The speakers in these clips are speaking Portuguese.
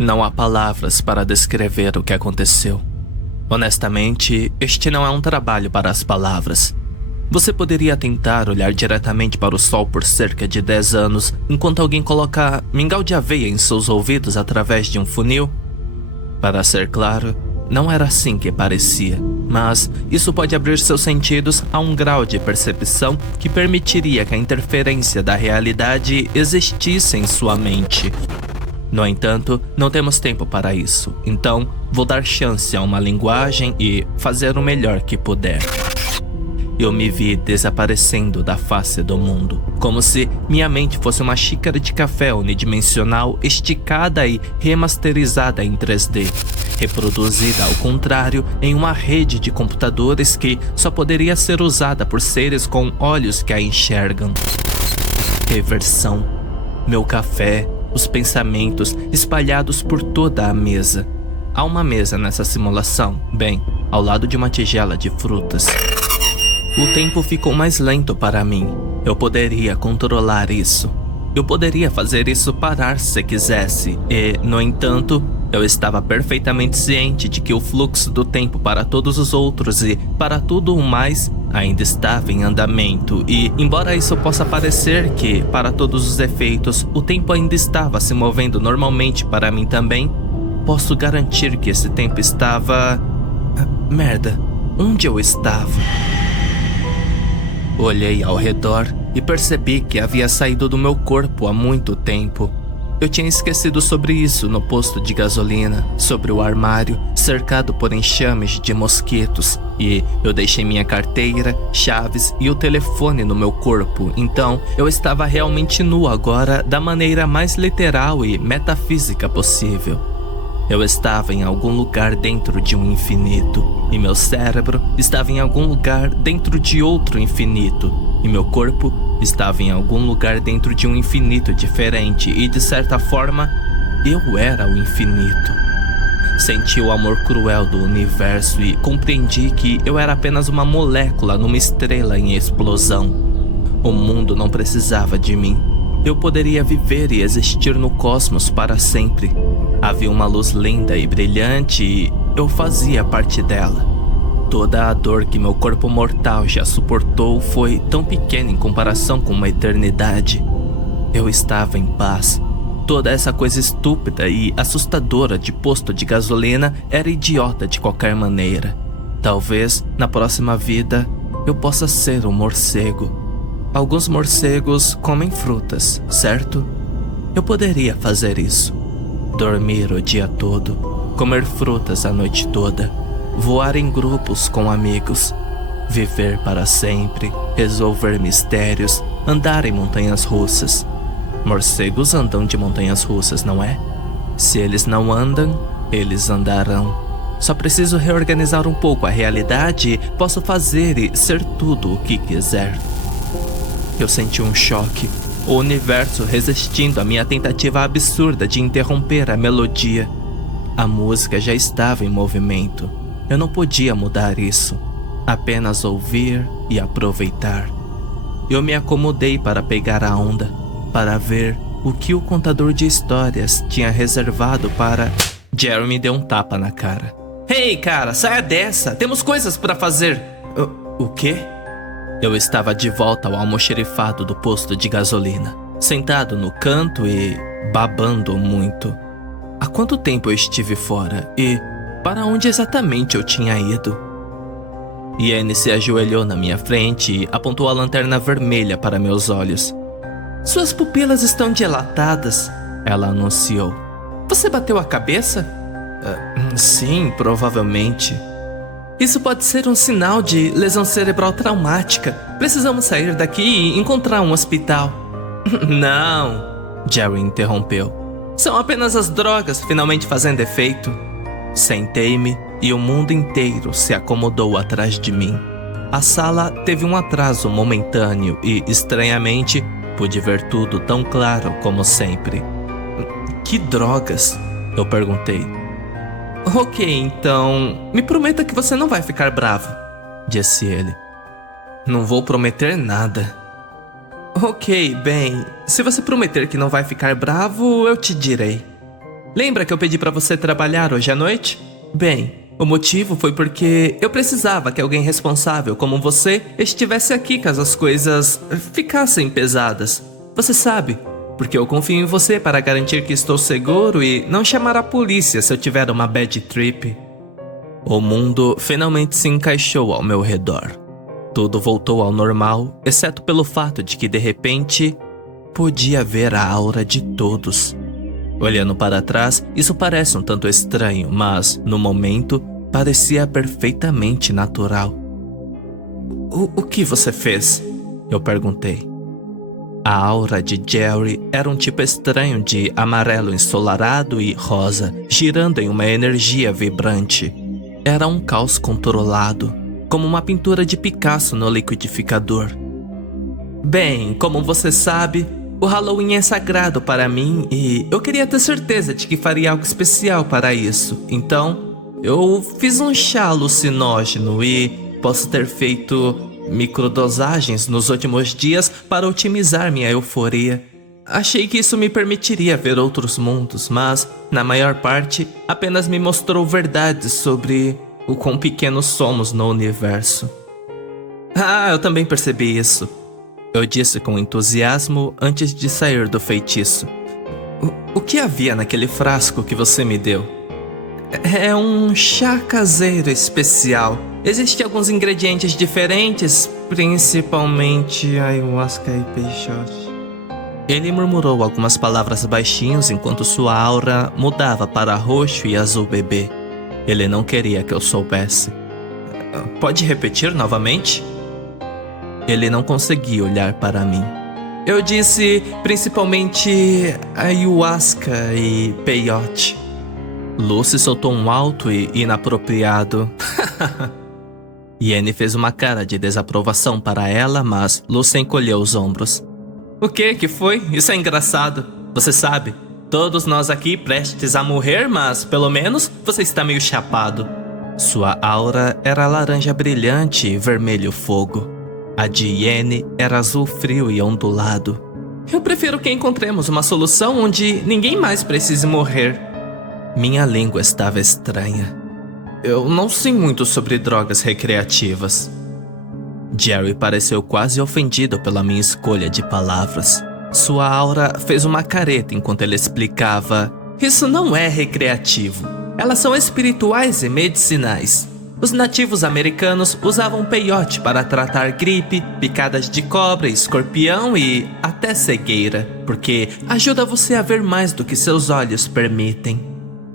Não há palavras para descrever o que aconteceu. Honestamente, este não é um trabalho para as palavras. Você poderia tentar olhar diretamente para o sol por cerca de 10 anos, enquanto alguém coloca mingau de aveia em seus ouvidos através de um funil? Para ser claro, não era assim que parecia, mas isso pode abrir seus sentidos a um grau de percepção que permitiria que a interferência da realidade existisse em sua mente. No entanto, não temos tempo para isso, então vou dar chance a uma linguagem e fazer o melhor que puder. Eu me vi desaparecendo da face do mundo, como se minha mente fosse uma xícara de café unidimensional esticada e remasterizada em 3D, reproduzida ao contrário em uma rede de computadores que só poderia ser usada por seres com olhos que a enxergam. Reversão. Meu café, os pensamentos espalhados por toda a mesa. Há uma mesa nessa simulação, bem, ao lado de uma tigela de frutas. O tempo ficou mais lento para mim. Eu poderia controlar isso. Eu poderia fazer isso parar se quisesse e, no entanto, eu estava perfeitamente ciente de que o fluxo do tempo para todos os outros e para tudo o mais ainda estava em andamento e, embora isso possa parecer que, para todos os efeitos, o tempo ainda estava se movendo normalmente para mim também, posso garantir que esse tempo estava... Merda, onde eu estava? Olhei ao redor e percebi que havia saído do meu corpo há muito tempo. Eu tinha esquecido sobre isso no posto de gasolina, sobre o armário, cercado por enxames de mosquitos, e eu deixei minha carteira, chaves e o telefone no meu corpo, então eu estava realmente nu agora da maneira mais literal e metafísica possível. Eu estava em algum lugar dentro de um infinito, e meu cérebro estava em algum lugar dentro de outro infinito, e meu corpo estava em algum lugar dentro de um infinito diferente, e de certa forma, eu era o infinito. Senti o amor cruel do universo e compreendi que eu era apenas uma molécula numa estrela em explosão. O mundo não precisava de mim. Eu poderia viver e existir no cosmos para sempre. Havia uma luz linda e brilhante e eu fazia parte dela. Toda a dor que meu corpo mortal já suportou foi tão pequena em comparação com uma eternidade. Eu estava em paz. Toda essa coisa estúpida e assustadora de posto de gasolina era idiota de qualquer maneira. Talvez, na próxima vida, eu possa ser um morcego. Alguns morcegos comem frutas, certo? Eu poderia fazer isso. Dormir o dia todo, comer frutas a noite toda, voar em grupos com amigos, viver para sempre, resolver mistérios, andar em montanhas russas. Morcegos andam de montanhas russas, não é? Se eles não andam, eles andarão. Só preciso reorganizar um pouco a realidade e posso fazer e ser tudo o que quiser. Eu senti um choque, o universo resistindo à minha tentativa absurda de interromper a melodia. A música já estava em movimento. Eu não podia mudar isso, apenas ouvir e aproveitar. Eu me acomodei para pegar a onda, para ver o que o contador de histórias tinha reservado para... Jeremy deu um tapa na cara. Ei, cara, saia dessa! Temos coisas para fazer! O quê? Eu estava de volta ao almoxerifado do posto de gasolina, sentado no canto e babando muito. Há quanto tempo eu estive fora e para onde exatamente eu tinha ido? Iene se ajoelhou na minha frente e apontou a lanterna vermelha para meus olhos. Suas pupilas estão dilatadas, ela anunciou. Você bateu a cabeça? Sim, provavelmente. Isso pode ser um sinal de lesão cerebral traumática. Precisamos sair daqui e encontrar um hospital. Não, Jerry interrompeu. São apenas as drogas finalmente fazendo efeito. Sentei-me e o mundo inteiro se acomodou atrás de mim. A sala teve um atraso momentâneo e, estranhamente, pude ver tudo tão claro como sempre. Que drogas? Eu perguntei. Ok, então, me prometa que você não vai ficar bravo, disse ele. Não vou prometer nada. Ok, bem, se você prometer que não vai ficar bravo, eu te direi. Lembra que eu pedi pra você trabalhar hoje à noite? Bem, o motivo foi porque eu precisava que alguém responsável como você estivesse aqui caso as coisas ficassem pesadas. Você sabe, porque eu confio em você para garantir que estou seguro e não chamar a polícia se eu tiver uma bad trip. O mundo finalmente se encaixou ao meu redor. Tudo voltou ao normal, exceto pelo fato de que de repente podia ver a aura de todos. Olhando para trás, isso parece um tanto estranho, mas, no momento, parecia perfeitamente natural. O que você fez? Eu perguntei. A aura de Jerry era um tipo estranho de amarelo ensolarado e rosa, girando em uma energia vibrante. Era um caos controlado, como uma pintura de Picasso no liquidificador. Bem, como você sabe, o Halloween é sagrado para mim e eu queria ter certeza de que faria algo especial para isso. Então, eu fiz um chá alucinógeno e posso ter feito microdosagens nos últimos dias para otimizar minha euforia. Achei que isso me permitiria ver outros mundos, mas, na maior parte, apenas me mostrou verdades sobre o quão pequenos somos no universo. Ah, eu também percebi isso. Eu disse com entusiasmo antes de sair do feitiço. O que havia naquele frasco que você me deu? É um chá caseiro especial. Existem alguns ingredientes diferentes, principalmente ayahuasca e peixote. Ele murmurou algumas palavras baixinhos enquanto sua aura mudava para roxo e azul bebê. Ele não queria que eu soubesse. Pode repetir novamente? Ele não conseguia olhar para mim. Eu disse principalmente ayahuasca e peyote. Lucy soltou um alto e inapropriado. Yenny fez uma cara de desaprovação para ela, mas Lucy encolheu os ombros. O que foi? Isso é engraçado. Você sabe, todos nós aqui prestes a morrer, mas pelo menos você está meio chapado. Sua aura era laranja brilhante e vermelho fogo. A de Yenny era azul frio e ondulado. Eu prefiro que encontremos uma solução onde ninguém mais precise morrer. Minha língua estava estranha. Eu não sei muito sobre drogas recreativas. Jerry pareceu quase ofendido pela minha escolha de palavras. Sua aura fez uma careta enquanto ele explicava: isso não é recreativo. Elas são espirituais e medicinais. Os nativos americanos usavam peyote para tratar gripe, picadas de cobra, escorpião e até cegueira, porque ajuda você a ver mais do que seus olhos permitem.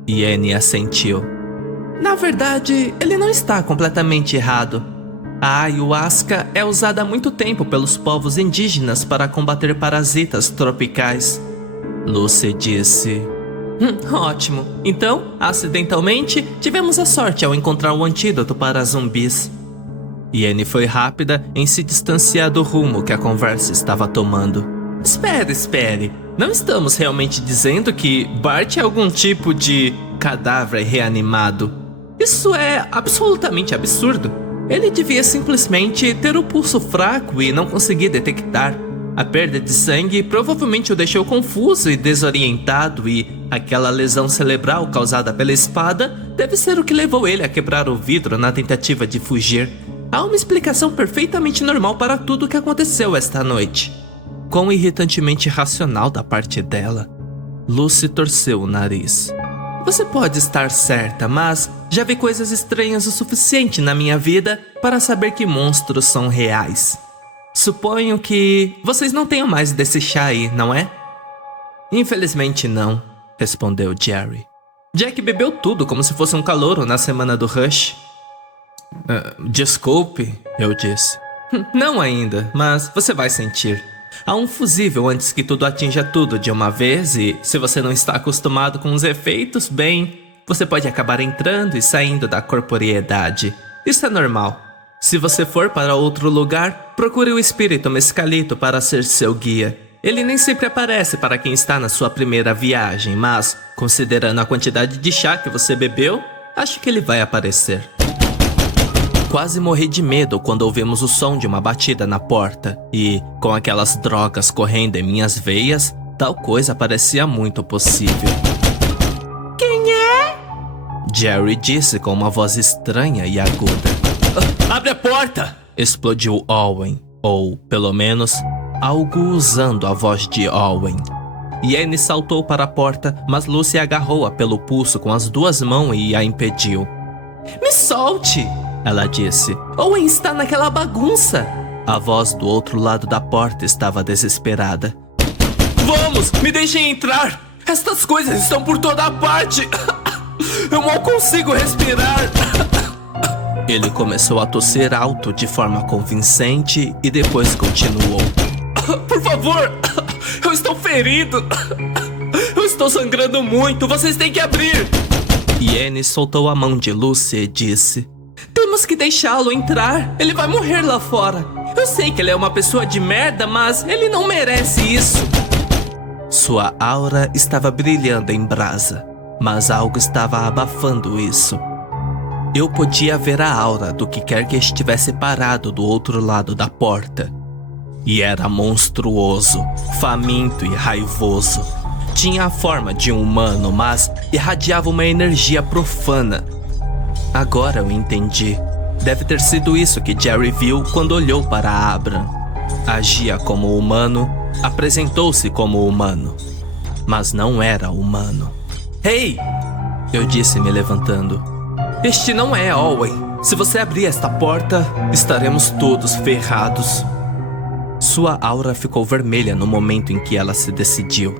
Yenny assentiu. Na verdade, ele não está completamente errado. A ayahuasca é usada há muito tempo pelos povos indígenas para combater parasitas tropicais. Lucy disse: ótimo. Então, acidentalmente, tivemos a sorte ao encontrar o antídoto para zumbis. Yenny foi rápida em se distanciar do rumo que a conversa estava tomando. Espere. Não estamos realmente dizendo que Bart é algum tipo de cadáver reanimado. Isso é absolutamente absurdo. Ele devia simplesmente ter o pulso fraco e não conseguir detectar. A perda de sangue provavelmente o deixou confuso e desorientado e aquela lesão cerebral causada pela espada deve ser o que levou ele a quebrar o vidro na tentativa de fugir. Há uma explicação perfeitamente normal para tudo o que aconteceu esta noite. Quão irritantemente racional da parte dela. Lucy torceu o nariz. Você pode estar certa, mas já vi coisas estranhas o suficiente na minha vida para saber que monstros são reais. Suponho que vocês não tenham mais desse chá aí, não é? Infelizmente não, respondeu Jerry. Jack bebeu tudo como se fosse um calouro na semana do Rush. Desculpe, eu disse. Não ainda, mas você vai sentir. Há um fusível antes que tudo atinja tudo de uma vez e, se você não está acostumado com os efeitos, bem, você pode acabar entrando e saindo da corporeidade. Isso é normal. Se você for para outro lugar, procure o espírito Mescalito para ser seu guia. Ele nem sempre aparece para quem está na sua primeira viagem, mas, considerando a quantidade de chá que você bebeu, acho que ele vai aparecer. Quase morri de medo quando ouvimos o som de uma batida na porta e, com aquelas drogas correndo em minhas veias, tal coisa parecia muito possível. Jerry disse com uma voz estranha e aguda. Abre a porta! Explodiu Owen, ou, pelo menos, algo usando a voz de Owen. Yenny saltou para a porta, mas Lucy agarrou-a pelo pulso com as duas mãos e a impediu. Me solte! Ela disse. Owen está naquela bagunça! A voz do outro lado da porta estava desesperada. Vamos! Me deixem entrar! Estas coisas estão por toda parte! Eu mal consigo respirar! Ele começou a tossir alto de forma convincente e depois continuou. Por favor! Eu estou ferido! Eu estou sangrando muito! Vocês têm que abrir! Yenny soltou a mão de Lucy e disse: Temos que deixá-lo entrar! Ele vai morrer lá fora! Eu sei que ele é uma pessoa de merda, mas ele não merece isso! Sua aura estava brilhando em brasa, mas algo estava abafando isso. Eu podia ver a aura do que quer que estivesse parado do outro lado da porta. E era monstruoso, faminto e raivoso. Tinha a forma de um humano, mas irradiava uma energia profana. Agora eu entendi. Deve ter sido isso que Jerry viu quando olhou para Abram. Agia como humano, apresentou-se como humano, mas não era humano. Ei! Eu disse me levantando. Este não é Owen. Se você abrir esta porta, estaremos todos ferrados. Sua aura ficou vermelha no momento em que ela se decidiu.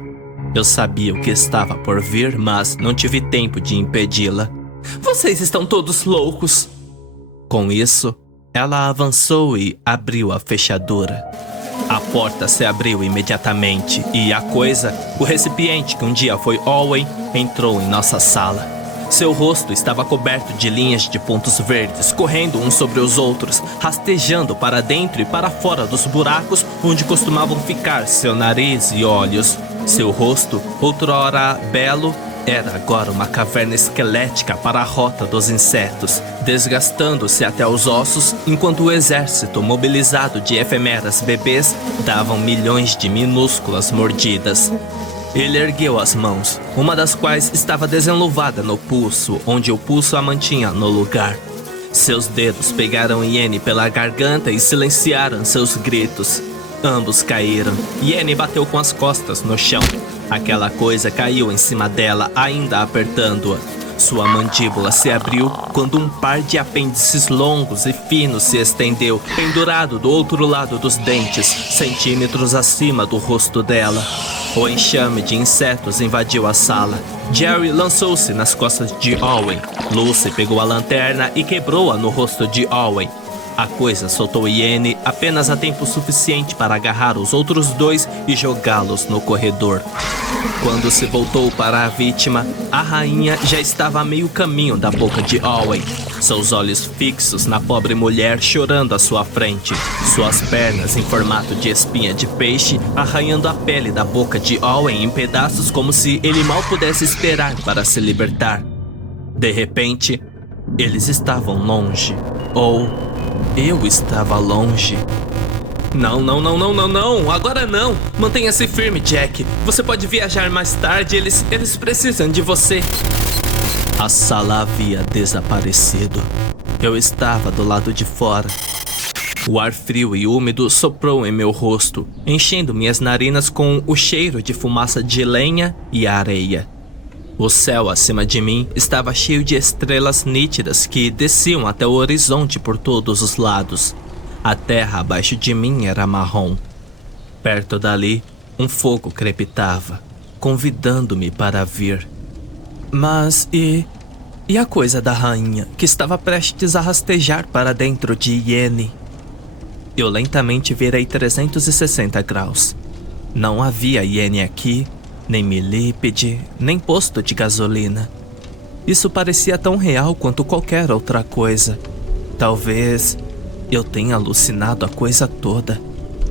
Eu sabia o que estava por vir, mas não tive tempo de impedi-la. Vocês estão todos loucos! Com isso, ela avançou e abriu a fechadura. A porta se abriu imediatamente e a coisa, o recipiente que um dia foi Owen, entrou em nossa sala. Seu rosto estava coberto de linhas de pontos verdes, correndo uns sobre os outros, rastejando para dentro e para fora dos buracos onde costumavam ficar seu nariz e olhos. Seu rosto, outrora belo, era agora uma caverna esquelética para a rota dos insetos, desgastando-se até os ossos, enquanto o exército mobilizado de efemeras bebês davam milhões de minúsculas mordidas. Ele ergueu as mãos, uma das quais estava desenluvada no pulso, onde o pulso a mantinha no lugar. Seus dedos pegaram Yenny pela garganta e silenciaram seus gritos. Ambos caíram. Yenny bateu com as costas no chão. Aquela coisa caiu em cima dela, ainda apertando-a. Sua mandíbula se abriu quando um par de apêndices longos e finos se estendeu, pendurado do outro lado dos dentes, centímetros acima do rosto dela. O enxame de insetos invadiu a sala. Jerry lançou-se nas costas de Owen. Lucy pegou a lanterna e quebrou-a no rosto de Owen. A coisa soltou Yenny apenas a tempo suficiente para agarrar os outros dois e jogá-los no corredor. Quando se voltou para a vítima, a rainha já estava a meio caminho da boca de Owen. Seus olhos fixos na pobre mulher chorando à sua frente. Suas pernas em formato de espinha de peixe arranhando a pele da boca de Owen em pedaços como se ele mal pudesse esperar para se libertar. De repente, eles estavam longe. Ou eu estava longe. Não, agora não. Mantenha-se firme, Jack. Você pode viajar mais tarde, eles precisam de você. A sala havia desaparecido. Eu estava do lado de fora. O ar frio e úmido soprou em meu rosto, enchendo minhas narinas com o cheiro de fumaça de lenha e areia. O céu acima de mim estava cheio de estrelas nítidas que desciam até o horizonte por todos os lados. A terra abaixo de mim era marrom. Perto dali, um fogo crepitava, convidando-me para vir. Mas e a coisa da rainha, que estava prestes a rastejar para dentro de Yenny? Eu lentamente virei 360 graus. Não havia Yenny aqui, nem milípede, nem posto de gasolina. Isso parecia tão real quanto qualquer outra coisa. Talvez eu tenha alucinado a coisa toda.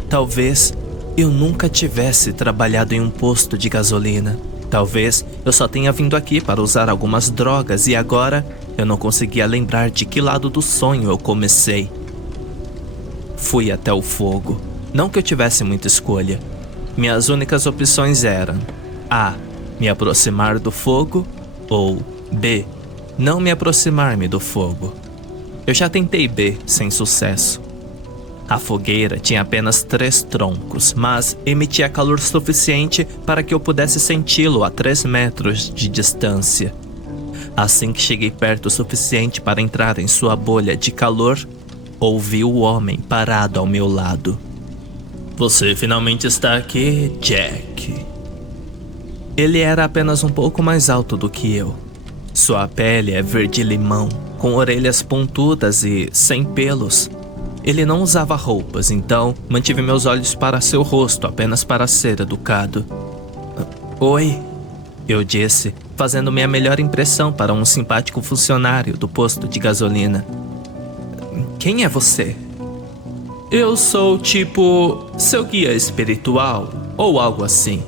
Talvez eu nunca tivesse trabalhado em um posto de gasolina. Talvez eu só tenha vindo aqui para usar algumas drogas e agora eu não conseguia lembrar de que lado do sonho eu comecei. Fui até o fogo. Não que eu tivesse muita escolha. Minhas únicas opções eram: A. Me aproximar do fogo, ou B. não me aproximar-me do fogo. Eu já tentei B, sem sucesso. A fogueira tinha apenas 3 troncos, mas emitia calor suficiente para que eu pudesse senti-lo a 3 metros de distância. Assim que cheguei perto o suficiente para entrar em sua bolha de calor, ouvi o homem parado ao meu lado. Você finalmente está aqui, Jack. Ele era apenas um pouco mais alto do que eu. Sua pele é verde-limão, com orelhas pontudas e sem pelos. Ele não usava roupas, então mantive meus olhos para seu rosto apenas para ser educado. Oi, eu disse, fazendo minha melhor impressão para um simpático funcionário do posto de gasolina. Quem é você? Eu sou tipo seu guia espiritual ou algo assim.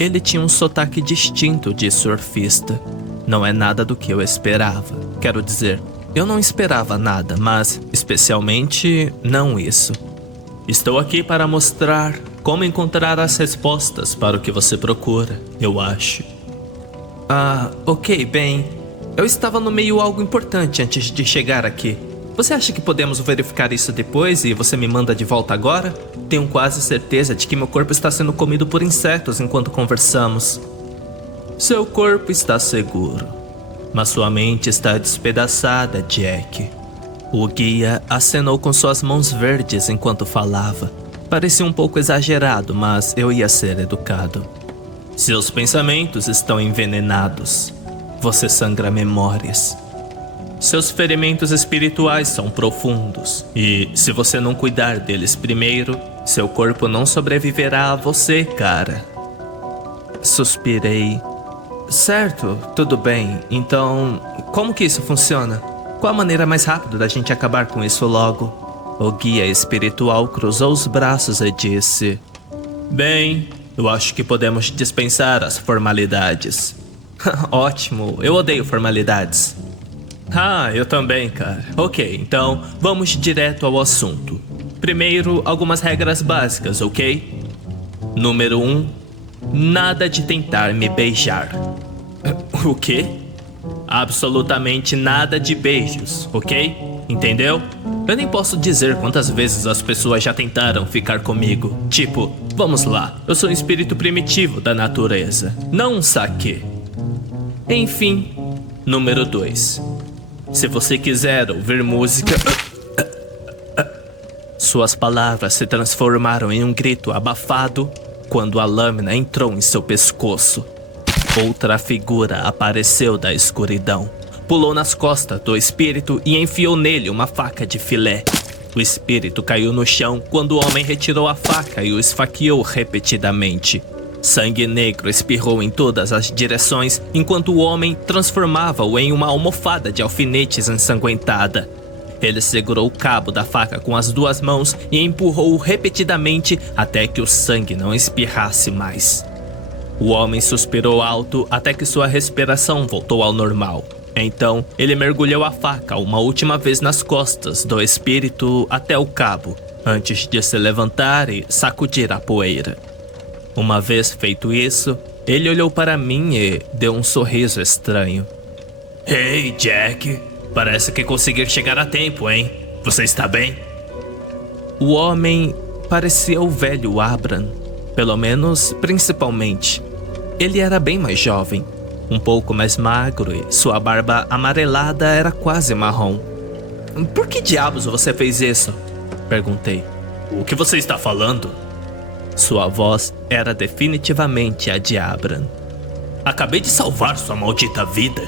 Ele tinha um sotaque distinto de surfista. Não é nada do que eu esperava. Quero dizer, eu não esperava nada, mas especialmente não isso. Estou aqui para mostrar como encontrar as respostas para o que você procura, eu acho. Ok, bem, eu estava no meio algo importante antes de chegar aqui. Você acha que podemos verificar isso depois e você me manda de volta agora? Tenho quase certeza de que meu corpo está sendo comido por insetos enquanto conversamos. Seu corpo está seguro, mas sua mente está despedaçada, Jack. O guia acenou com suas mãos verdes enquanto falava. Parecia um pouco exagerado, mas eu ia ser educado. Seus pensamentos estão envenenados. Você sangra memórias. Seus ferimentos espirituais são profundos. E se você não cuidar deles primeiro, seu corpo não sobreviverá a você, cara. Suspirei. Certo, tudo bem. Então, como que isso funciona? Qual a maneira mais rápida da gente acabar com isso logo? O guia espiritual cruzou os braços e disse: Bem, eu acho que podemos dispensar as formalidades. Ótimo, eu odeio formalidades. Eu também, cara. Ok, então vamos direto ao assunto. Primeiro, algumas regras básicas, ok? Número 1, nada de tentar me beijar. O quê? Absolutamente nada de beijos, ok? Entendeu? Eu nem posso dizer quantas vezes as pessoas já tentaram ficar comigo. Tipo, vamos lá, eu sou um espírito primitivo da natureza, não um saque. Enfim, número 2. Se você quiser ouvir música... Suas palavras se transformaram em um grito abafado quando a lâmina entrou em seu pescoço. Outra figura apareceu da escuridão. Pulou nas costas do espírito e enfiou nele uma faca de filé. O espírito caiu no chão quando o homem retirou a faca e o esfaqueou repetidamente. Sangue negro espirrou em todas as direções enquanto o homem transformava-o em uma almofada de alfinetes ensanguentada. Ele segurou o cabo da faca com as 2 mãos e empurrou-o repetidamente até que o sangue não espirrasse mais. O homem suspirou alto até que sua respiração voltou ao normal. Então, ele mergulhou a faca uma última vez nas costas do espírito até o cabo, antes de se levantar e sacudir a poeira. Uma vez feito isso, ele olhou para mim e deu um sorriso estranho. Hey, Jack, parece que conseguir chegar a tempo, hein? Você está bem? O homem parecia o velho Abram, pelo menos principalmente. Ele era bem mais jovem, um pouco mais magro e sua barba amarelada era quase marrom. Por que diabos você fez isso? Perguntei. O que você está falando? Sua voz era definitivamente a de Abram. Acabei de salvar sua maldita vida.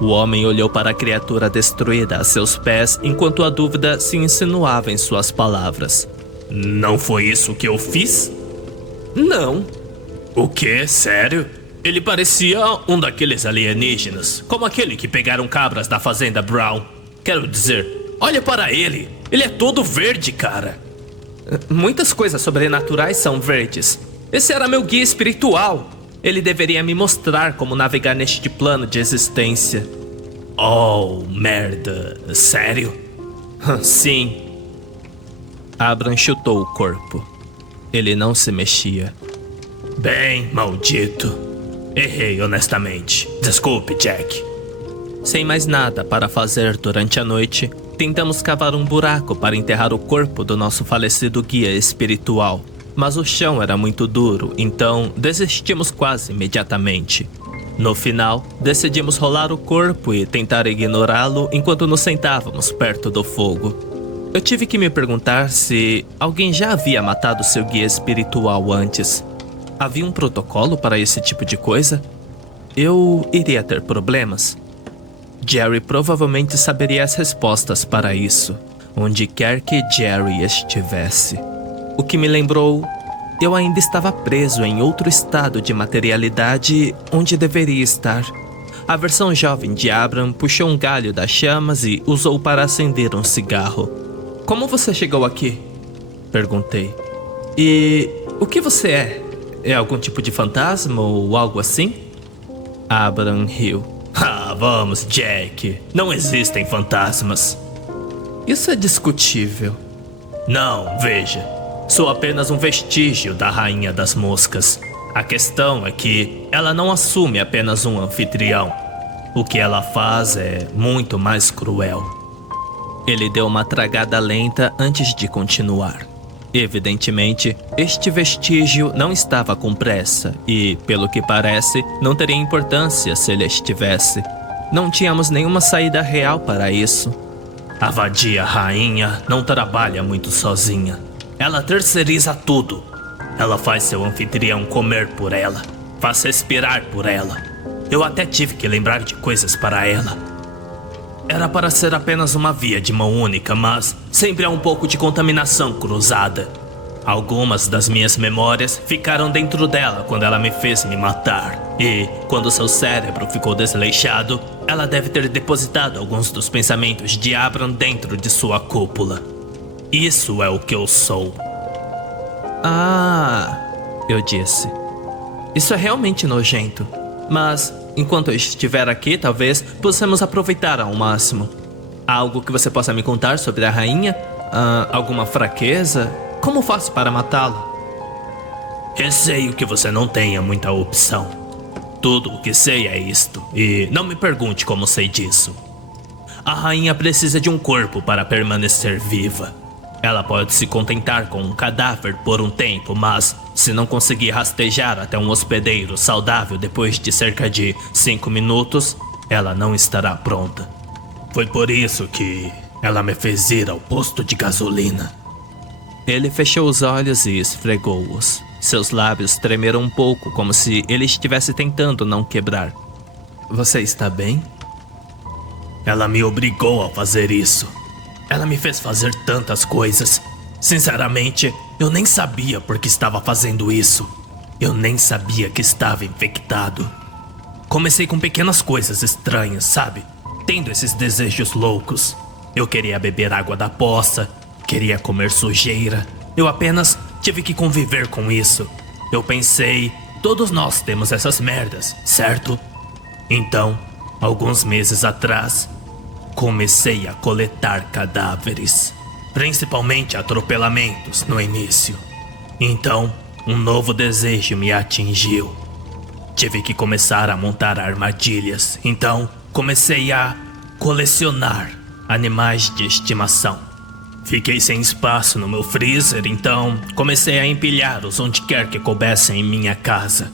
O homem olhou para a criatura destruída a seus pés enquanto a dúvida se insinuava em suas palavras. Não foi isso que eu fiz? Não. O quê? Sério? Ele parecia um daqueles alienígenas, como aquele que pegaram cabras da fazenda Brown. Quero dizer, olha para ele. Ele é todo verde, cara. Muitas coisas sobrenaturais são verdes. Esse era meu guia espiritual. Ele deveria me mostrar como navegar neste plano de existência. Oh, merda. Sério? Sim. Abram chutou o corpo. Ele não se mexia. Bem, maldito. Errei honestamente. Desculpe, Jack. Sem mais nada para fazer durante a noite, tentamos cavar um buraco para enterrar o corpo do nosso falecido guia espiritual. Mas o chão era muito duro, então desistimos quase imediatamente. No final, decidimos rolar o corpo e tentar ignorá-lo enquanto nos sentávamos perto do fogo. Eu tive que me perguntar se alguém já havia matado seu guia espiritual antes. Havia um protocolo para esse tipo de coisa? Eu iria ter problemas? Jerry provavelmente saberia as respostas para isso, onde quer que Jerry estivesse. O que me lembrou, eu ainda estava preso em outro estado de materialidade onde deveria estar. A versão jovem de Abram puxou um galho das chamas e usou para acender um cigarro. Como você chegou aqui? Perguntei. E o que você é? É algum tipo de fantasma ou algo assim? Abram riu. Ah, vamos, Jack. Não existem fantasmas. Isso é discutível. Não, veja. Sou apenas um vestígio da Rainha das Moscas. A questão é que ela não assume apenas um anfitrião. O que ela faz é muito mais cruel. Ele deu uma tragada lenta antes de continuar. Evidentemente, este vestígio não estava com pressa e, pelo que parece, não teria importância se ele estivesse. Não tínhamos nenhuma saída real para isso. A vadia rainha não trabalha muito sozinha. Ela terceiriza tudo. Ela faz seu anfitrião comer por ela, faz respirar por ela. Eu até tive que lembrar de coisas para ela. Era para ser apenas uma via de mão única, mas sempre há um pouco de contaminação cruzada. Algumas das minhas memórias ficaram dentro dela quando ela me fez me matar. E, quando seu cérebro ficou desleixado, ela deve ter depositado alguns dos pensamentos de Abram dentro de sua cúpula. Isso é o que eu sou. Ah, eu disse. Isso é realmente nojento. Mas, enquanto eu estiver aqui, talvez possamos aproveitar ao máximo. Há algo que você possa me contar sobre a rainha? Alguma fraqueza? Como faço para matá-la? Receio que você não tenha muita opção. Tudo o que sei é isto, e não me pergunte como sei disso. A rainha precisa de um corpo para permanecer viva. Ela pode se contentar com um cadáver por um tempo, mas se não conseguir rastejar até um hospedeiro saudável depois de cerca de 5 minutos, ela não estará pronta. Foi por isso que ela me fez ir ao posto de gasolina. Ele fechou os olhos e esfregou-os. Seus lábios tremeram um pouco, como se ele estivesse tentando não quebrar. Você está bem? Ela me obrigou a fazer isso. Ela me fez fazer tantas coisas. Sinceramente, eu nem sabia por que estava fazendo isso. Eu nem sabia que estava infectado. Comecei com pequenas coisas estranhas, sabe? Tendo esses desejos loucos. Eu queria beber água da poça, queria comer sujeira. Eu apenas tive que conviver com isso. Eu pensei, todos nós temos essas merdas, certo? Então, alguns meses atrás, comecei a coletar cadáveres, principalmente atropelamentos no início. Então, um novo desejo me atingiu. Tive que começar a montar armadilhas. Então, comecei a colecionar animais de estimação. Fiquei sem espaço no meu freezer, então comecei a empilhá-los onde quer que coubessem em minha casa.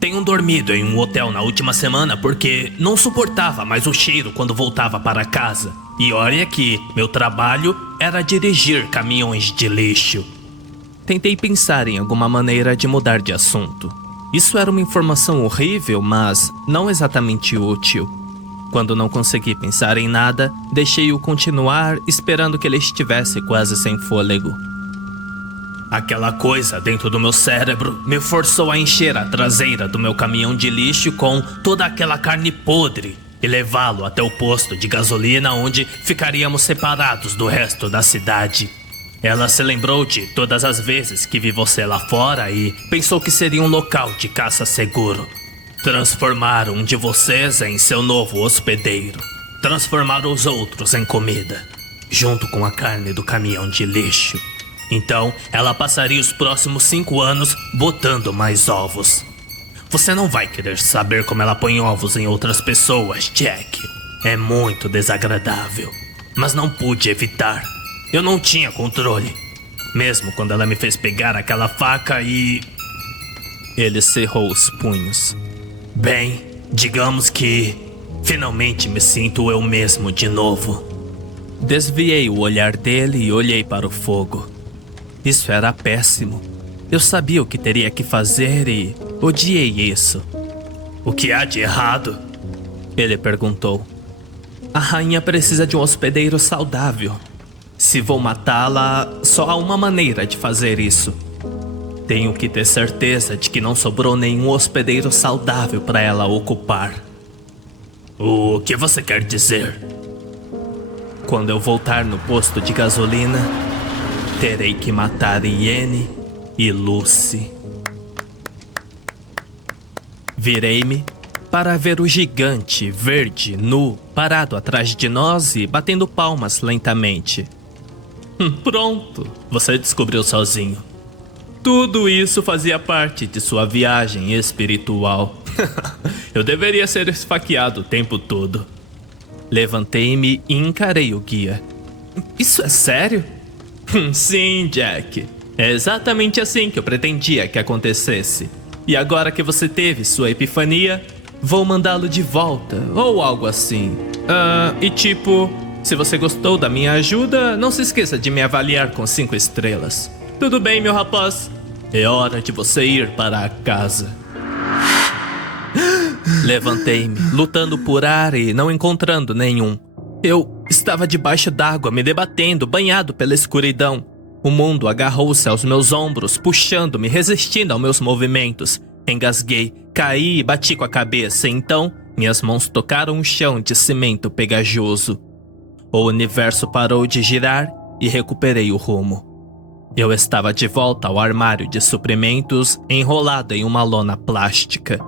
Tenho dormido em um hotel na última semana porque não suportava mais o cheiro quando voltava para casa. E olha que meu trabalho era dirigir caminhões de lixo. Tentei pensar em alguma maneira de mudar de assunto. Isso era uma informação horrível, mas não exatamente útil. Quando não consegui pensar em nada, deixei-o continuar, esperando que ele estivesse quase sem fôlego. Aquela coisa dentro do meu cérebro me forçou a encher a traseira do meu caminhão de lixo com toda aquela carne podre e levá-lo até o posto de gasolina onde ficaríamos separados do resto da cidade. Ela se lembrou de todas as vezes que vi você lá fora e pensou que seria um local de caça seguro. Transformar um de vocês em seu novo hospedeiro. Transformar os outros em comida, junto com a carne do caminhão de lixo. Então, ela passaria os próximos 5 anos botando mais ovos. Você não vai querer saber como ela põe ovos em outras pessoas, Jack. É muito desagradável, mas não pude evitar. Eu não tinha controle. Mesmo quando ela me fez pegar aquela faca e... Ele cerrou os punhos. Bem, digamos que finalmente me sinto eu mesmo de novo. Desviei o olhar dele e olhei para o fogo. Isso era péssimo. Eu sabia o que teria que fazer e odiei isso. O que há de errado? Ele perguntou. A rainha precisa de um hospedeiro saudável. Se vou matá-la, só há uma maneira de fazer isso. Tenho que ter certeza de que não sobrou nenhum hospedeiro saudável para ela ocupar. O que você quer dizer? Quando eu voltar no posto de gasolina, terei que matar Iene e Lucy. Virei-me para ver o gigante verde nu parado atrás de nós e batendo palmas lentamente. Pronto, você descobriu sozinho. Tudo isso fazia parte de sua viagem espiritual. Eu deveria ser esfaqueado o tempo todo. Levantei-me e encarei o guia. Isso é sério? Sim, Jack. É exatamente assim que eu pretendia que acontecesse. E agora que você teve sua epifania, vou mandá-lo de volta, ou algo assim. E tipo, se você gostou da minha ajuda, não se esqueça de me avaliar com 5 estrelas. Tudo bem, meu rapaz? É hora de você ir para a casa. Levantei-me, lutando por ar e não encontrando nenhum. Eu estava debaixo d'água, me debatendo, banhado pela escuridão. O mundo agarrou-se aos meus ombros, puxando-me, resistindo aos meus movimentos. Engasguei, caí e bati com a cabeça. Então, minhas mãos tocaram um chão de cimento pegajoso. O universo parou de girar e recuperei o rumo. Eu estava de volta ao armário de suprimentos, enrolado em uma lona plástica.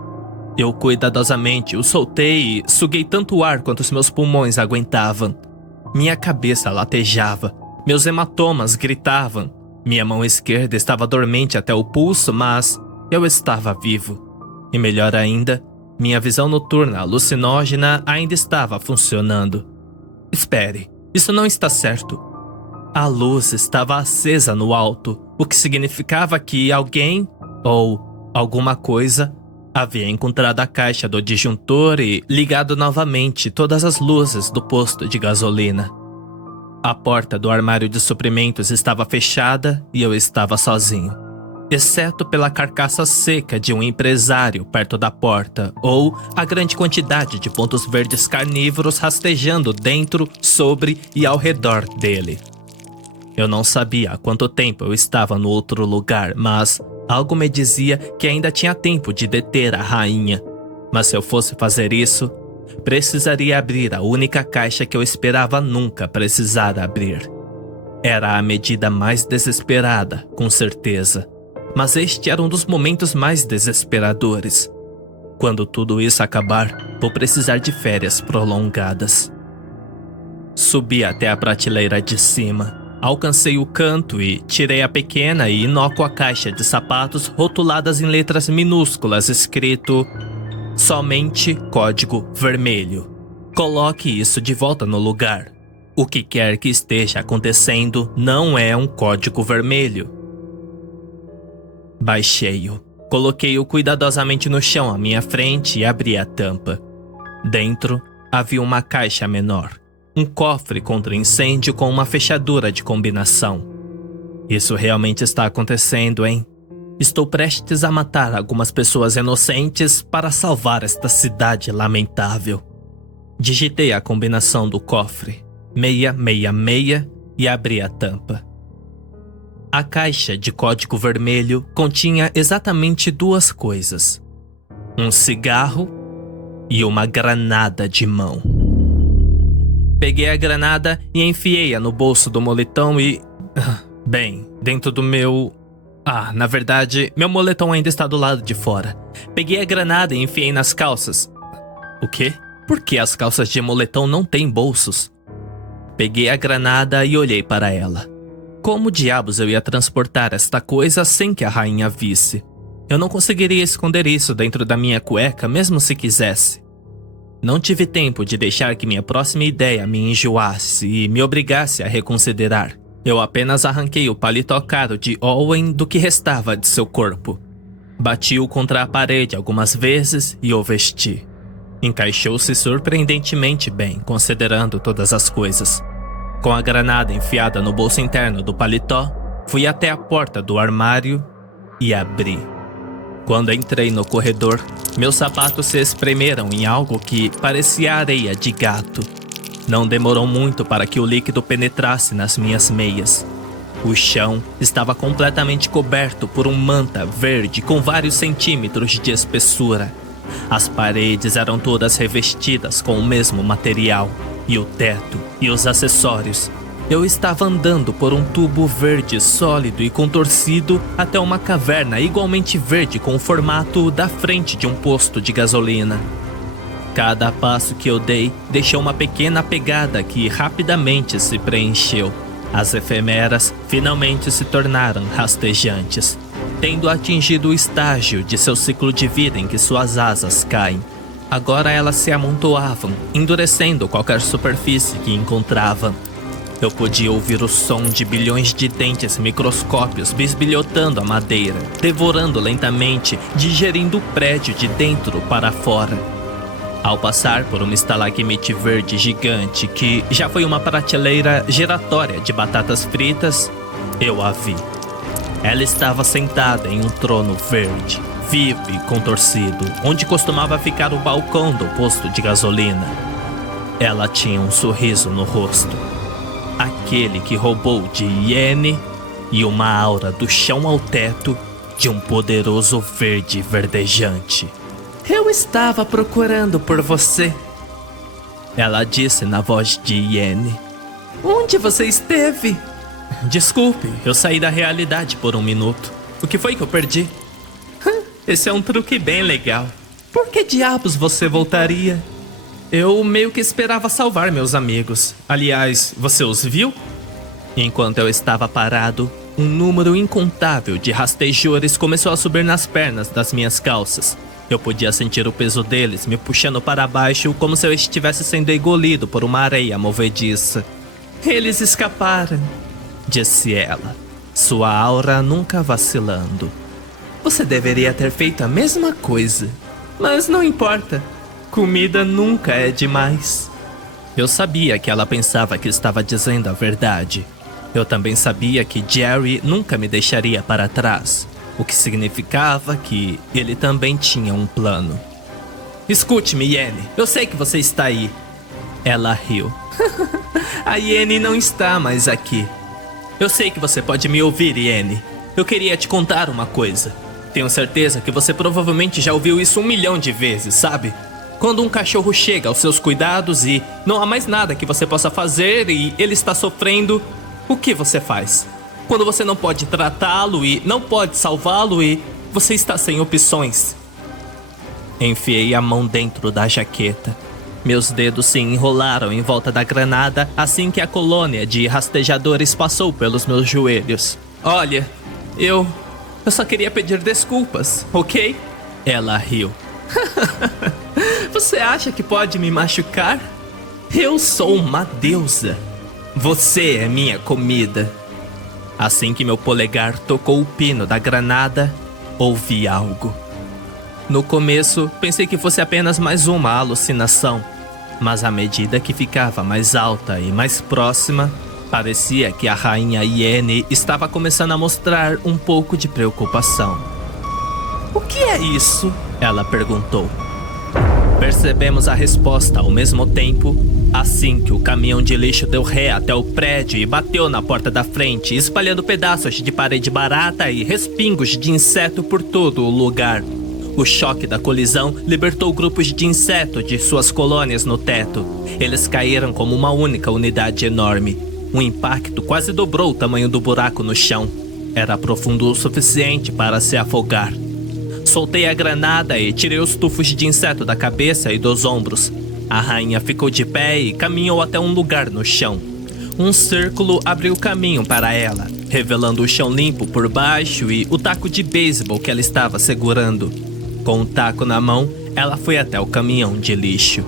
Eu cuidadosamente o soltei e suguei tanto ar quanto os meus pulmões aguentavam. Minha cabeça latejava, meus hematomas gritavam. Minha mão esquerda estava dormente até o pulso, mas eu estava vivo. E melhor ainda, minha visão noturna alucinógena ainda estava funcionando. Espere, isso não está certo. A luz estava acesa no alto, o que significava que alguém, ou alguma coisa, havia encontrado a caixa do disjuntor e ligado novamente todas as luzes do posto de gasolina. A porta do armário de suprimentos estava fechada e eu estava sozinho, exceto pela carcaça seca de um empresário perto da porta ou a grande quantidade de pontos verdes carnívoros rastejando dentro, sobre e ao redor dele. Eu não sabia há quanto tempo eu estava no outro lugar, mas algo me dizia que ainda tinha tempo de deter a rainha. Mas se eu fosse fazer isso, precisaria abrir a única caixa que eu esperava nunca precisar abrir. Era a medida mais desesperada, com certeza. Mas este era um dos momentos mais desesperadores. Quando tudo isso acabar, vou precisar de férias prolongadas. Subi até a prateleira de cima. Alcancei o canto e tirei a pequena e inócua caixa de sapatos rotuladas em letras minúsculas escrito somente código vermelho. Coloque isso de volta no lugar. O que quer que esteja acontecendo não é um código vermelho. Baixei-o. Coloquei-o cuidadosamente no chão à minha frente e abri a tampa. Dentro havia uma caixa menor. Um cofre contra incêndio com uma fechadura de combinação. Isso realmente está acontecendo, hein? Estou prestes a matar algumas pessoas inocentes para salvar esta cidade lamentável. Digitei a combinação do cofre, 666, e abri a tampa. A caixa de código vermelho continha exatamente 2 coisas: um cigarro e uma granada de mão. Peguei a granada e enfiei-a no bolso do moletom e... Bem, dentro do meu... na verdade, meu moletom ainda está do lado de fora. Peguei a granada e enfiei nas calças. O quê? Por que as calças de moletom não têm bolsos? Peguei a granada e olhei para ela. Como diabos eu ia transportar esta coisa sem que a rainha visse? Eu não conseguiria esconder isso dentro da minha cueca, mesmo se quisesse. Não tive tempo de deixar que minha próxima ideia me enjoasse e me obrigasse a reconsiderar. Eu apenas arranquei o paletó caro de Owen do que restava de seu corpo. Bati-o contra a parede algumas vezes e o vesti. Encaixou-se surpreendentemente bem, considerando todas as coisas. Com a granada enfiada no bolso interno do paletó, fui até a porta do armário e abri. Quando entrei no corredor, meus sapatos se espremeram em algo que parecia areia de gato. Não demorou muito para que o líquido penetrasse nas minhas meias. O chão estava completamente coberto por um manta verde com vários centímetros de espessura. As paredes eram todas revestidas com o mesmo material, e o teto e os acessórios. Eu estava andando por um tubo verde sólido e contorcido até uma caverna igualmente verde com o formato da frente de um posto de gasolina. Cada passo que eu dei deixou uma pequena pegada que rapidamente se preencheu. As efêmeras finalmente se tornaram rastejantes, tendo atingido o estágio de seu ciclo de vida em que suas asas caem. Agora elas se amontoavam, endurecendo qualquer superfície que encontravam. Eu podia ouvir o som de bilhões de dentes microscópios bisbilhotando a madeira, devorando lentamente, digerindo o prédio de dentro para fora. Ao passar por uma estalagmite verde gigante que já foi uma prateleira giratória de batatas fritas, eu a vi. Ela estava sentada em um trono verde, vivo e contorcido, onde costumava ficar o balcão do posto de gasolina. Ela tinha um sorriso no rosto. Aquele que roubou de Iene e uma aura do chão ao teto de um poderoso verde verdejante. Eu estava procurando por você, ela disse na voz de Iene. Onde você esteve? Desculpe, eu saí da realidade por um minuto. O que foi que eu perdi? Esse é um truque bem legal. Por que diabos você voltaria? Eu meio que esperava salvar meus amigos. Aliás, você os viu? Enquanto eu estava parado, um número incontável de rastejores começou a subir nas pernas das minhas calças. Eu podia sentir o peso deles me puxando para baixo como se eu estivesse sendo engolido por uma areia movediça. Eles escaparam, disse ela, sua aura nunca vacilando. Você deveria ter feito a mesma coisa. Mas não importa. Comida nunca é demais. Eu sabia que ela pensava que estava dizendo a verdade. Eu também sabia que Jerry nunca me deixaria para trás, o que significava que ele também tinha um plano. Escute-me, Iene, eu sei que você está aí. Ela riu. A Iene não está mais aqui. Eu sei que você pode me ouvir, Iene. Eu queria te contar uma coisa. Tenho certeza que você provavelmente já ouviu isso 1 milhão de vezes, sabe? Quando um cachorro chega aos seus cuidados e não há mais nada que você possa fazer e ele está sofrendo, o que você faz? Quando você não pode tratá-lo e não pode salvá-lo e você está sem opções. Enfiei a mão dentro da jaqueta. Meus dedos se enrolaram em volta da granada assim que a colônia de rastejadores passou pelos meus joelhos. Olha, eu só queria pedir desculpas, ok? Ela riu. Você acha que pode me machucar? Eu sou uma deusa. Você é minha comida. Assim que meu polegar tocou o pino da granada, ouvi algo. No começo, pensei que fosse apenas mais uma alucinação, mas à medida que ficava mais alta e mais próxima, parecia que a rainha Iene estava começando a mostrar um pouco de preocupação. O que é isso? Ela perguntou. Percebemos a resposta ao mesmo tempo, assim que o caminhão de lixo deu ré até o prédio e bateu na porta da frente, espalhando pedaços de parede barata e respingos de inseto por todo o lugar. O choque da colisão libertou grupos de inseto de suas colônias no teto. Eles caíram como uma única unidade enorme. O impacto quase dobrou o tamanho do buraco no chão. Era profundo o suficiente para se afogar. Soltei a granada e tirei os tufos de inseto da cabeça e dos ombros. A rainha ficou de pé e caminhou até um lugar no chão. Um círculo abriu caminho para ela, revelando o chão limpo por baixo e o taco de beisebol que ela estava segurando. Com o taco na mão, ela foi até o caminhão de lixo.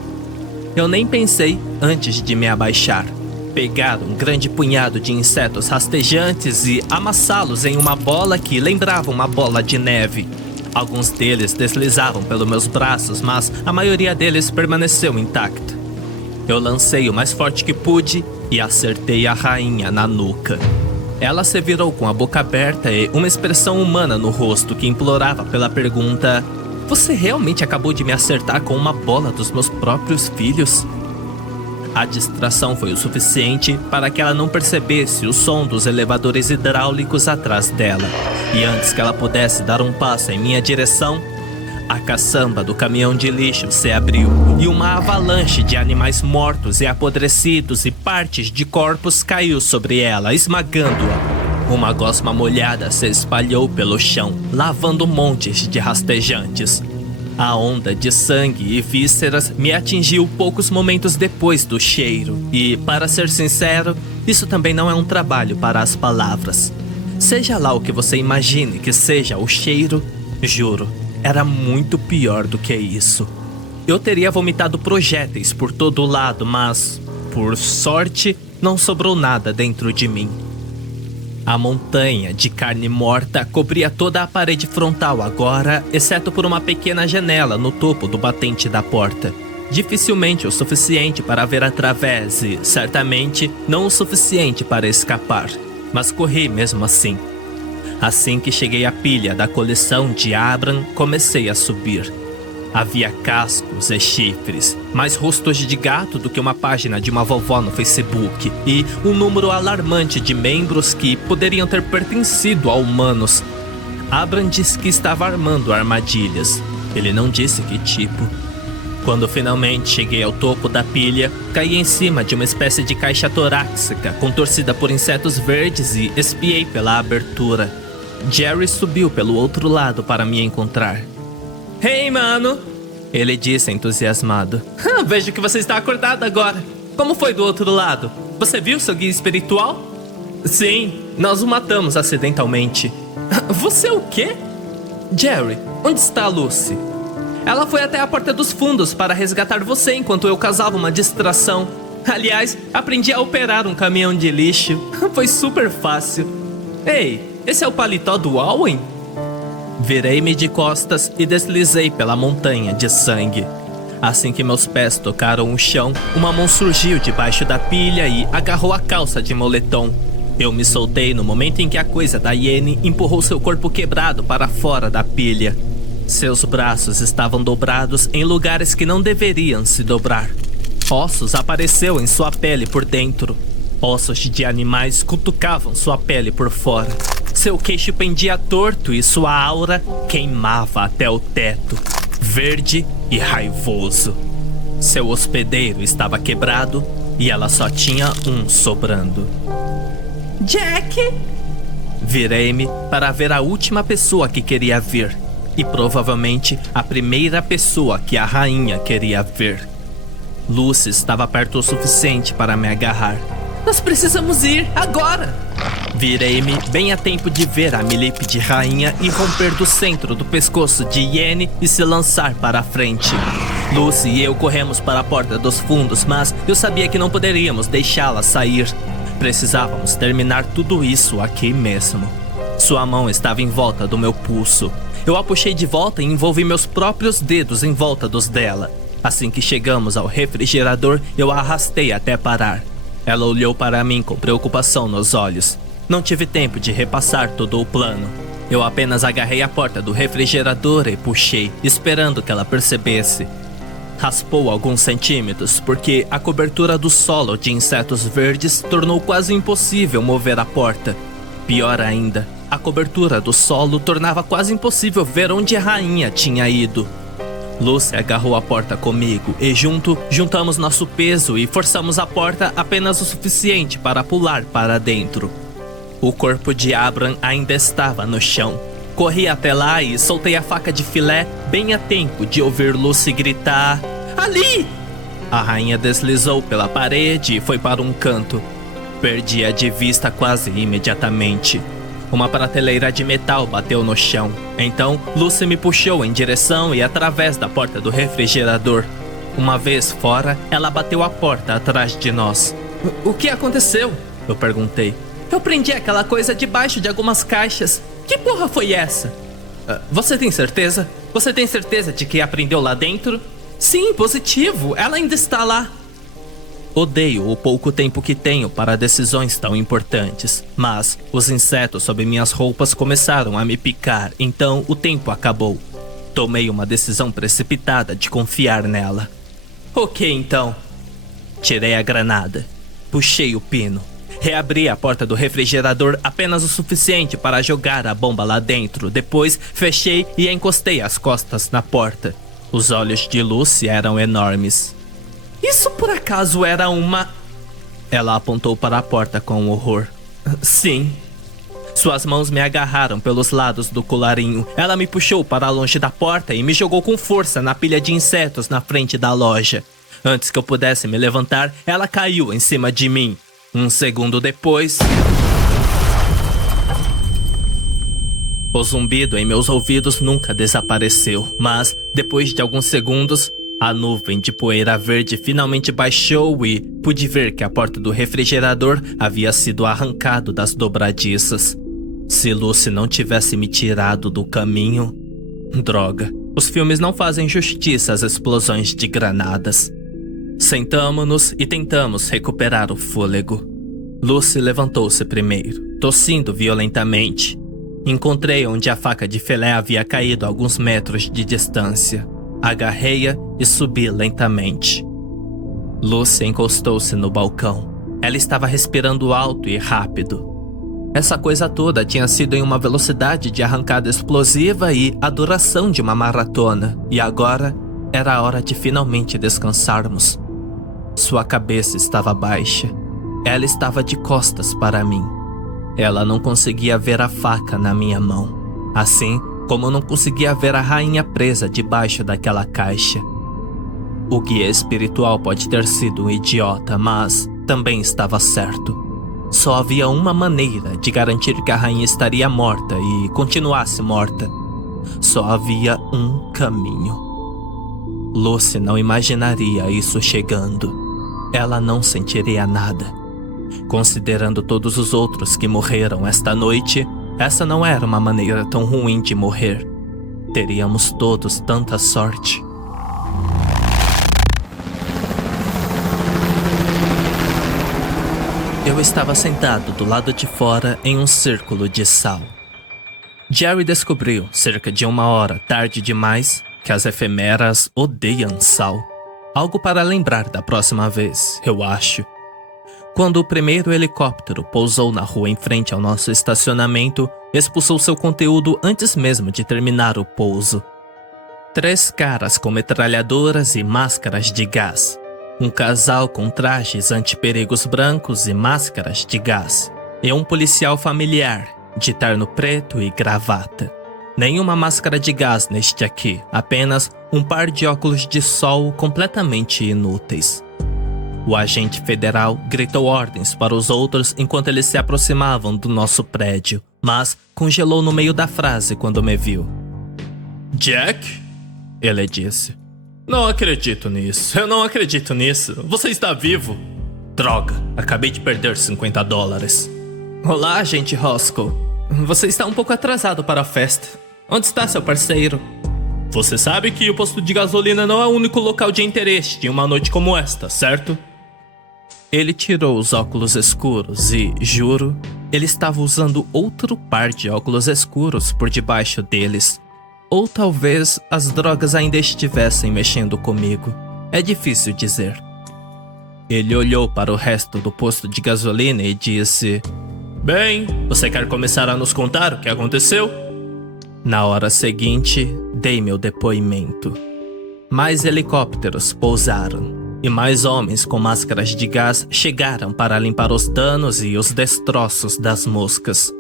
Eu nem pensei antes de me abaixar. Pegar um grande punhado de insetos rastejantes e amassá-los em uma bola que lembrava uma bola de neve. Alguns deles deslizavam pelos meus braços, mas a maioria deles permaneceu intacta. Eu lancei o mais forte que pude e acertei a rainha na nuca. Ela se virou com a boca aberta e uma expressão humana no rosto que implorava pela pergunta: "Você realmente acabou de me acertar com uma bola dos meus próprios filhos?" A distração foi o suficiente para que ela não percebesse o som dos elevadores hidráulicos atrás dela. E antes que ela pudesse dar um passo em minha direção, a caçamba do caminhão de lixo se abriu e uma avalanche de animais mortos e apodrecidos e partes de corpos caiu sobre ela, esmagando-a. Uma gosma molhada se espalhou pelo chão, lavando montes de rastejantes. A onda de sangue e vísceras me atingiu poucos momentos depois do cheiro. E, para ser sincero, isso também não é um trabalho para as palavras. Seja lá o que você imagine que seja o cheiro, juro, era muito pior do que isso. Eu teria vomitado projéteis por todo lado, mas, por sorte, não sobrou nada dentro de mim. A montanha de carne morta cobria toda a parede frontal agora, exceto por uma pequena janela no topo do batente da porta. Dificilmente o suficiente para ver através e, certamente, não o suficiente para escapar. Mas corri mesmo assim. Assim que cheguei à pilha da coleção de Abram, comecei a subir. Havia cascos e chifres, mais rostos de gato do que uma página de uma vovó no Facebook, e um número alarmante de membros que poderiam ter pertencido a humanos. Abram disse que estava armando armadilhas. Ele não disse que tipo. Quando finalmente cheguei ao topo da pilha, caí em cima de uma espécie de caixa torácica contorcida por insetos verdes e espiei pela abertura. Jerry subiu pelo outro lado para me encontrar. "Hey, mano!" ele disse entusiasmado. "Vejo que você está acordado agora. Como foi do outro lado? Você viu seu guia espiritual?" "Sim, nós o matamos acidentalmente." "Você o quê?" "Jerry, onde está a Lucy?" "Ela foi até a porta dos fundos para resgatar você enquanto eu causava uma distração. Aliás, aprendi a operar um caminhão de lixo. Foi super fácil." "Ei, esse é o paletó do Owen?" Virei-me de costas e deslizei pela montanha de sangue. Assim que meus pés tocaram o chão, uma mão surgiu debaixo da pilha e agarrou a calça de moletom. Eu me soltei no momento em que a coisa da hiene empurrou seu corpo quebrado para fora da pilha. Seus braços estavam dobrados em lugares que não deveriam se dobrar. Ossos apareceram em sua pele por dentro. Ossos de animais cutucavam sua pele por fora. Seu queixo pendia torto e sua aura queimava até o teto, verde e raivoso. Seu hospedeiro estava quebrado e ela só tinha um sobrando. "Jack!" Virei-me para ver a última pessoa que queria ver, e provavelmente a primeira pessoa que a rainha queria ver. Lucy estava perto o suficiente para me agarrar. "Nós precisamos ir, agora!" Virei-me bem a tempo de ver a milípede rainha irromper do centro do pescoço de Iene e se lançar para a frente. Lucy e eu corremos para a porta dos fundos, mas eu sabia que não poderíamos deixá-la sair. Precisávamos terminar tudo isso aqui mesmo. Sua mão estava em volta do meu pulso. Eu a puxei de volta e envolvi meus próprios dedos em volta dos dela. Assim que chegamos ao refrigerador, eu a arrastei até parar. Ela olhou para mim com preocupação nos olhos. Não tive tempo de repassar todo o plano. Eu apenas agarrei a porta do refrigerador e puxei, esperando que ela percebesse. Raspou alguns centímetros, porque a cobertura do solo de insetos verdes tornou quase impossível mover a porta. Pior ainda, a cobertura do solo tornava quase impossível ver onde a rainha tinha ido. Lucy agarrou a porta comigo e juntamos nosso peso e forçamos a porta apenas o suficiente para pular para dentro. O corpo de Abram ainda estava no chão. Corri até lá e soltei a faca de filé bem a tempo de ouvir Lucy gritar: "Ali!" A rainha deslizou pela parede e foi para um canto. Perdi-a de vista quase imediatamente. Uma prateleira de metal bateu no chão. Então, Lucy me puxou em direção e através da porta do refrigerador. Uma vez fora, ela bateu a porta atrás de nós. O que aconteceu? Eu perguntei. Eu prendi aquela coisa debaixo de algumas caixas. Que porra foi essa? Você tem certeza? Você tem certeza de que aprendeu lá dentro? Sim, positivo. Ela ainda está lá. Odeio o pouco tempo que tenho para decisões tão importantes, mas os insetos sob minhas roupas começaram a me picar, então o tempo acabou. Tomei uma decisão precipitada de confiar nela. Ok, então. Tirei a granada. Puxei o pino. Reabri a porta do refrigerador apenas o suficiente para jogar a bomba lá dentro. Depois, fechei e encostei as costas na porta. Os olhos de Lucy eram enormes. Isso por acaso era uma... Ela apontou para a porta com horror. Sim. Suas mãos me agarraram pelos lados do colarinho. Ela me puxou para longe da porta e me jogou com força na pilha de insetos na frente da loja. Antes que eu pudesse me levantar, ela caiu em cima de mim. Um segundo depois... O zumbido em meus ouvidos nunca desapareceu, mas, depois de alguns segundos, a nuvem de poeira verde finalmente baixou e pude ver que a porta do refrigerador havia sido arrancado das dobradiças. Se Lucy não tivesse me tirado do caminho... Droga, os filmes não fazem justiça às explosões de granadas. Sentamo-nos e tentamos recuperar o fôlego. Lucy levantou-se primeiro, tossindo violentamente. Encontrei onde a faca de filé havia caído a alguns metros de distância. Agarrei-a e subi lentamente. Lucy encostou-se no balcão. Ela estava respirando alto e rápido. Essa coisa toda tinha sido em uma velocidade de arrancada explosiva e a duração de uma maratona. E agora era a hora de finalmente descansarmos. Sua cabeça estava baixa. Ela estava de costas para mim. Ela não conseguia ver a faca na minha mão. Assim como eu não conseguia ver a rainha presa debaixo daquela caixa. O guia espiritual pode ter sido um idiota, mas também estava certo. Só havia uma maneira de garantir que a rainha estaria morta e continuasse morta. Só havia um caminho. Lucy não imaginaria isso chegando. Ela não sentiria nada. Considerando todos os outros que morreram esta noite, essa não era uma maneira tão ruim de morrer. Teríamos todos tanta sorte. Eu estava sentado do lado de fora em um círculo de sal. Jerry descobriu, cerca de 1 hora tarde demais, que as efemeras odeiam sal. Algo para lembrar da próxima vez, eu acho. Quando o primeiro helicóptero pousou na rua em frente ao nosso estacionamento, expulsou seu conteúdo antes mesmo de terminar o pouso. 3 caras com metralhadoras e máscaras de gás. Um casal com trajes antiperigos brancos e máscaras de gás. E um policial familiar, de terno preto e gravata. Nenhuma máscara de gás neste aqui, apenas um par de óculos de sol completamente inúteis. O agente federal gritou ordens para os outros enquanto eles se aproximavam do nosso prédio, mas congelou no meio da frase quando me viu. Jack? Ele disse. Não acredito nisso, eu não acredito nisso. Você está vivo? Droga, acabei de perder $50. Olá, agente Roscoe. Você está um pouco atrasado para a festa. Onde está seu parceiro? Você sabe que o posto de gasolina não é o único local de interesse em uma noite como esta, certo? Ele tirou os óculos escuros e, juro, ele estava usando outro par de óculos escuros por debaixo deles. Ou talvez as drogas ainda estivessem mexendo comigo. É difícil dizer. Ele olhou para o resto do posto de gasolina e disse: Bem, você quer começar a nos contar o que aconteceu? Na hora seguinte, dei meu depoimento. Mais helicópteros pousaram. E mais homens com máscaras de gás chegaram para limpar os danos e os destroços das moscas.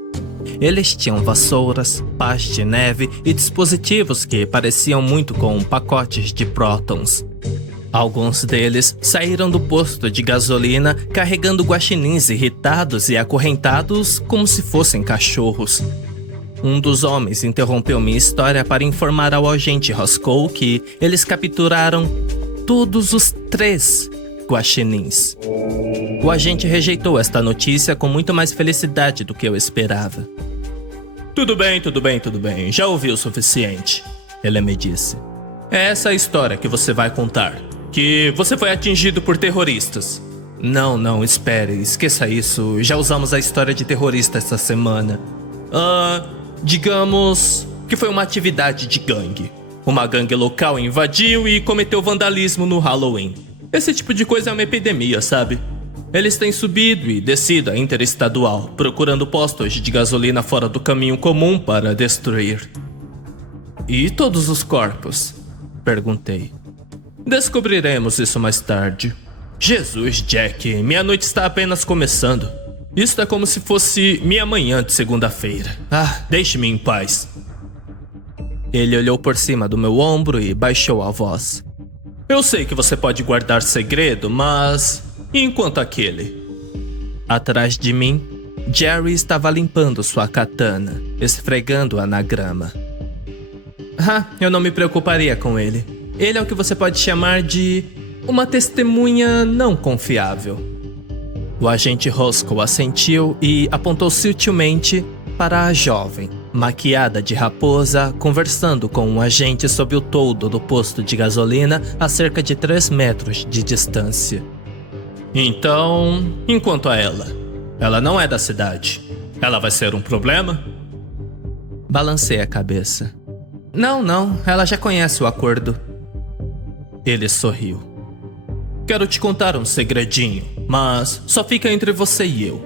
Eles tinham vassouras, pás de neve e dispositivos que pareciam muito com pacotes de prótons. Alguns deles saíram do posto de gasolina carregando guaxinins irritados e acorrentados como se fossem cachorros. Um dos homens interrompeu minha história para informar ao agente Roscoe que eles capturaram todos os 3 guaxinins. O agente rejeitou esta notícia com muito mais felicidade do que eu esperava. Tudo bem. Já ouvi o suficiente, ele me disse. É essa a história que você vai contar. Que você foi atingido por terroristas. Não, espere, esqueça isso. Já usamos a história de terrorista essa semana. Digamos que foi uma atividade de gangue. Uma gangue local invadiu e cometeu vandalismo no Halloween. Esse tipo de coisa é uma epidemia, sabe? Eles têm subido e descido a interestadual, procurando postos de gasolina fora do caminho comum para destruir. E todos os corpos? Perguntei. Descobriremos isso mais tarde. Jesus, Jack, minha noite está apenas começando. Isso é como se fosse minha manhã de segunda-feira. Deixe-me em paz. Ele olhou por cima do meu ombro e baixou a voz. Eu sei que você pode guardar segredo, mas... E enquanto aquele? Atrás de mim, Jerry estava limpando sua katana, esfregando-a na grama. Eu não me preocuparia com ele. Ele é o que você pode chamar de... uma testemunha não confiável. O agente Roscoe assentiu e apontou sutilmente para a jovem, maquiada de raposa, conversando com um agente sob o toldo do posto de gasolina a cerca de 3 metros de distância. Então, enquanto a ela não é da cidade, ela vai ser um problema? Balancei a cabeça. Não, ela já conhece o acordo. Ele sorriu. Quero te contar um segredinho, mas só fica entre você e eu.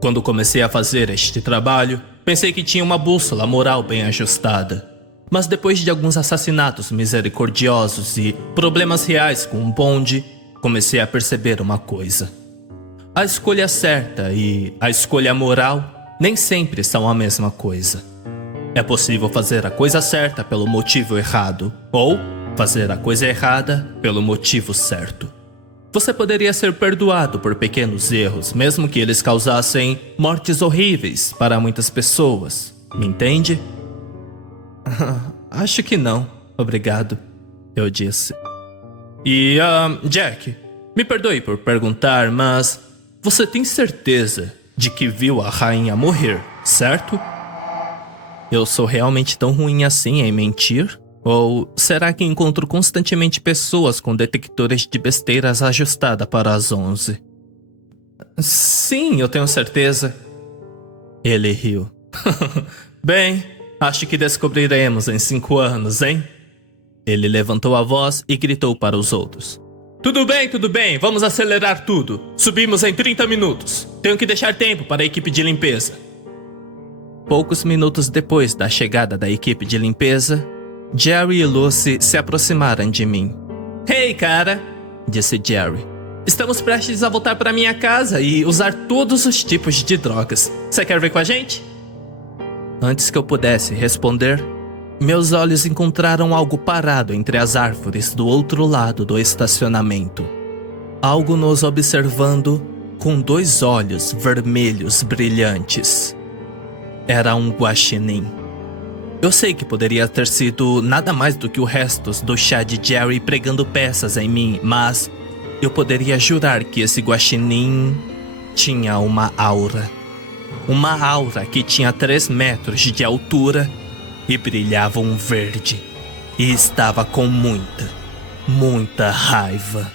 Quando comecei a fazer este trabalho, pensei que tinha uma bússola moral bem ajustada. Mas depois de alguns assassinatos misericordiosos e problemas reais com um bonde, comecei a perceber uma coisa. A escolha certa e a escolha moral nem sempre são a mesma coisa. É possível fazer a coisa certa pelo motivo errado, ou fazer a coisa errada pelo motivo certo. Você poderia ser perdoado por pequenos erros, mesmo que eles causassem mortes horríveis para muitas pessoas. Me entende? Acho que não, obrigado, eu disse. E, Jack, me perdoe por perguntar, mas você tem certeza de que viu a rainha morrer, certo? Eu sou realmente tão ruim assim em mentir? Ou será que encontro constantemente pessoas com detectores de besteiras ajustada para as 11? Sim, eu tenho certeza. Ele riu. Bem, acho que descobriremos em 5 anos, hein? Ele levantou a voz e gritou para os outros. Tudo bem, vamos acelerar tudo. Subimos em 30 minutos. Tenho que deixar tempo para a equipe de limpeza. Poucos minutos depois da chegada da equipe de limpeza, Jerry e Lucy se aproximaram de mim. Hey, cara, disse Jerry. Estamos prestes a voltar para minha casa e usar todos os tipos de drogas. Você quer vir com a gente? Antes que eu pudesse responder, meus olhos encontraram algo parado entre as árvores do outro lado do estacionamento. Algo nos observando com 2 olhos vermelhos brilhantes. Era um guaxinim. Eu sei que poderia ter sido nada mais do que o restos do chá de Jerry pregando peças em mim, mas eu poderia jurar que esse guaxinim tinha uma aura. Uma aura que tinha 3 metros de altura e brilhava um verde. E estava com muita raiva.